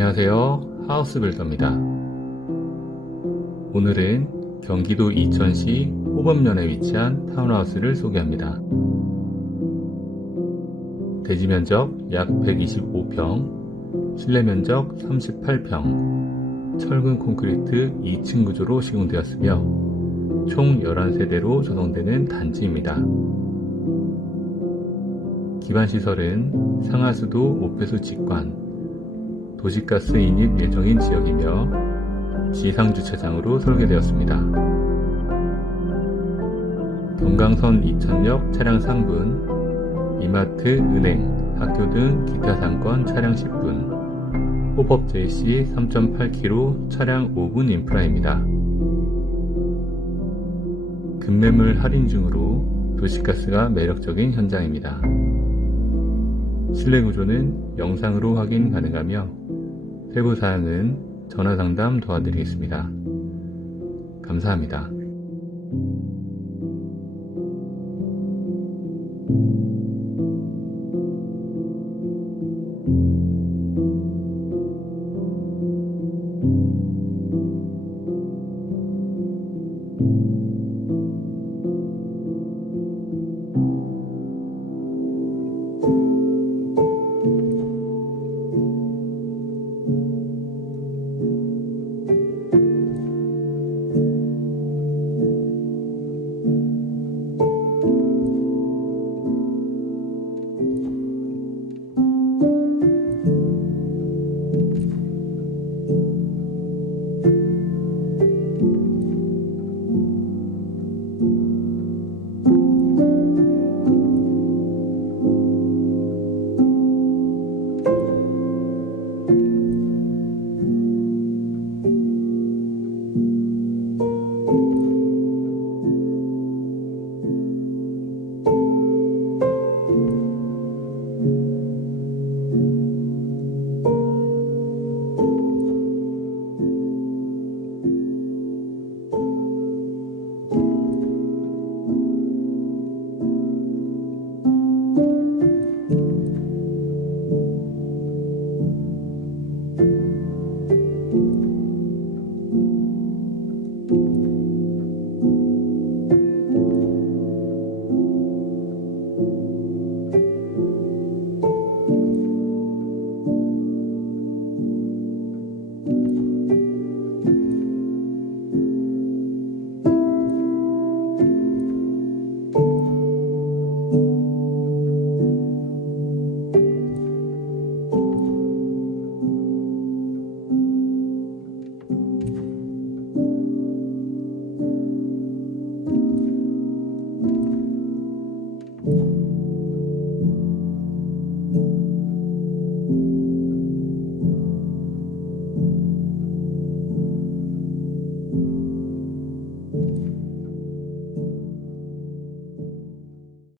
안녕하세요. 하우스 빌더입니다. 오늘은 경기도 이천시 호범면에 위치한 타운하우스를 소개합니다. 대지 면적 약 125평, 실내 면적 38평, 철근 콘크리트 2층 구조로 시공되었으며 총 11세대로 조성되는 단지입니다. 기반 시설은 상하수도 오폐수 직관, 도시가스 인입 예정인 지역이며 지상 주차장으로 설계되었습니다. 경강선 2000역 차량 상분, 이마트, 은행, 학교 등 기타 상권 차량 10분, 호법 JC 3.8km 차량 5분 인프라입니다. 급매물 할인 중으로 도시가스가 매력적인 현장입니다. 실내 구조는 영상으로 확인 가능하며 세부 사항은 전화 상담 도와드리겠습니다. 감사합니다. thank